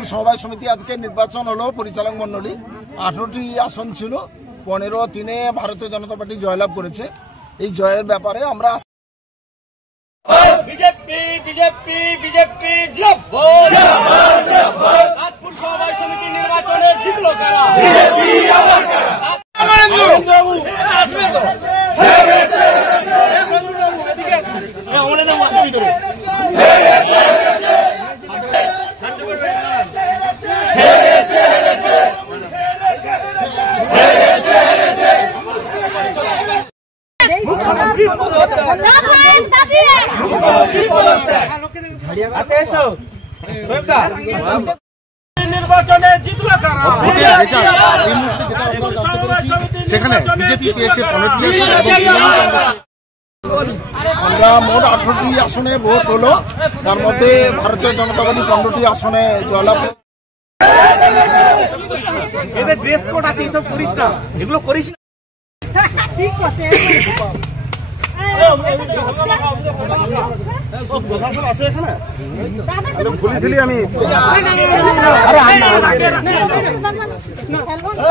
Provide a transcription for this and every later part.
তাজপুর সমবায় সমিতি আজকে নির্বাচন হলো পরিচালক মন্ডলী 18টি আসন ছিল 15-3 ভারতীয় জনতা পার্টি জয়লাভ করেছে। এই জয়ের ব্যাপারে আমরা বিজেপি বিজেপি বিজেপি জিন্দাবাদ জিন্দাবাদ। তাজপুর সমবায় সমিতি নির্বাচনে জিতলো কারা? বিজেপি আবার কারা? নরেন্দ্রবাবু আসবে তো আমাদের মাথার ভিতরে নির্বাচনে জিতলো কারা? সেখানে বিজেপি পেয়েছে 15টি আমরা মোট 18টি আসনে ভোট হলো, তার মধ্যে ভারতীয় জনতা পার্টি 15টি আসনে জয়লাভ। এদের ড্রেস কোড আছে, এসব করিস না, এগুলো করিস না। ঠিক আছে প্রশাসন আছে এখানে আমি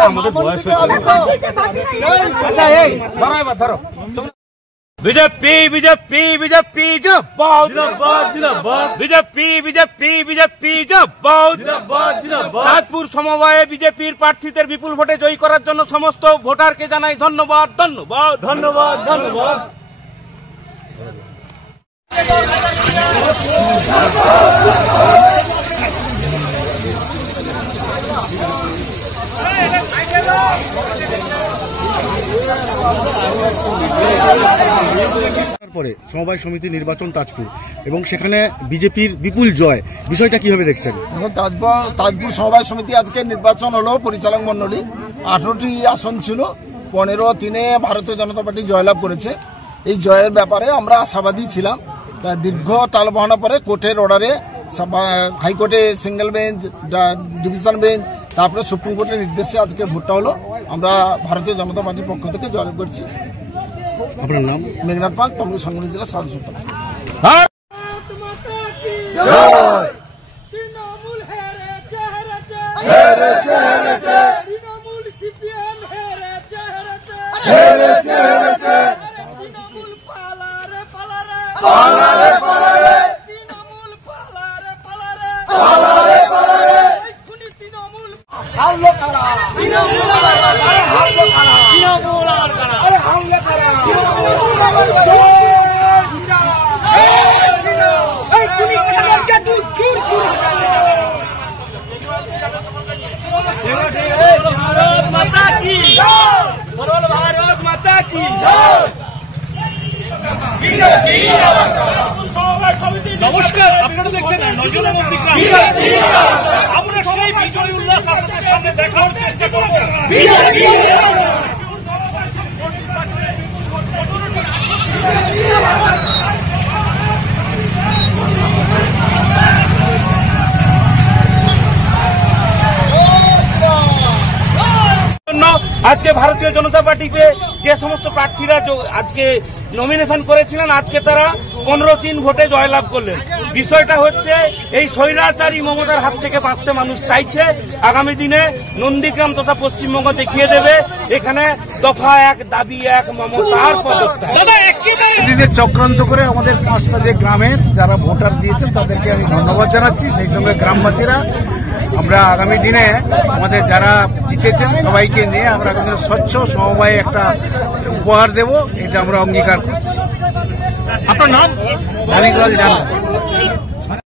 আমাদের বয়স ধরো বিজেপি বিজেপি বিজেপি জিন্দাবাদ জিন্দাবাদ বিজেপি বিজেপি বিজেপি জিন্দাবাদ জিন্দাবাদ জিন্দাবাদ। তাজপুর সমবায়ে বিজেপির প্রার্থীদের বিপুল ভোটে জয়ী করার জন্য সমস্ত ভোটারকে জানাই ধন্যবাদ ধন্যবাদ ধন্যবাদ ধন্যবাদ। পরে সমবায় সমিতি নির্বাচন তাজপুর এবং সেখানে বিজেপির বিপুল জয়, বিষয়টা কিভাবে দেখছেন? এখন তাজপুর সমবায় সমিতি আজকে নির্বাচন হলো পরিচালক মন্ডলী 18টি আসন ছিল 15-3 ভারতীয় জনতা পার্টি জয়লাভ করেছে। এই জয়ের ব্যাপারে আমরা আশাবাদী ছিলাম। তা দীর্ঘ টালবাহানা পরে কোর্টের অর্ডারে হাইকোর্টে সিঙ্গেল বেঞ্চ, ডিভিশন বেঞ্চ, তারপরে সুপ্রিম কোর্টের নির্দেশে আজকে ভোটটা হলো। আমরা ভারতীয় জনতা পার্টির পক্ষ থেকে জয়লাভ করছি। আপনার নাম? মেঘনাথ পাল, তমলুক সাংগঠনিক জেলা সাধারণ সম্পাদক। নমস্কার, আপনারা দেখছেন নজরুল মন্ত্রী আমরা সেই বিজয় উল্লাস আপনাদের সামনে দেখানোর চেষ্টা করব। আজকে ভারতীয় জনতা পার্টিতে যে সমস্ত প্রার্থীরা আজকে নমিনেশন করেছিলেন, আজকে তারা 15-3 ভোটে জয়লাভ করলেন। বিষয়টা হচ্ছে এই স্বৈরাচারী মমতার হাত থেকে বাঁচতে মানুষ চাইছে। আগামী দিনে নন্দীগ্রাম তথা পশ্চিমবঙ্গ দেখিয়ে দেবে এখানে দফা 1 দাবি 1 মমতার পদত্যাগ। চক্রান্ত করে আমাদের 5টা যে গ্রামের যারা ভোটার দিয়েছেন তাদেরকে আমি ধন্যবাদ জানাচ্ছি। সেই সঙ্গে গ্রামবাসীরা আমরা আগামী দিনে আমাদের যারা জিতেছেন সবাইকে নিয়ে আমরা স্বচ্ছ সমবায়ে একটা উপহার দেব, এটা আমরা অঙ্গীকার করছি। আপনার নাম? মানিকলাল জানা।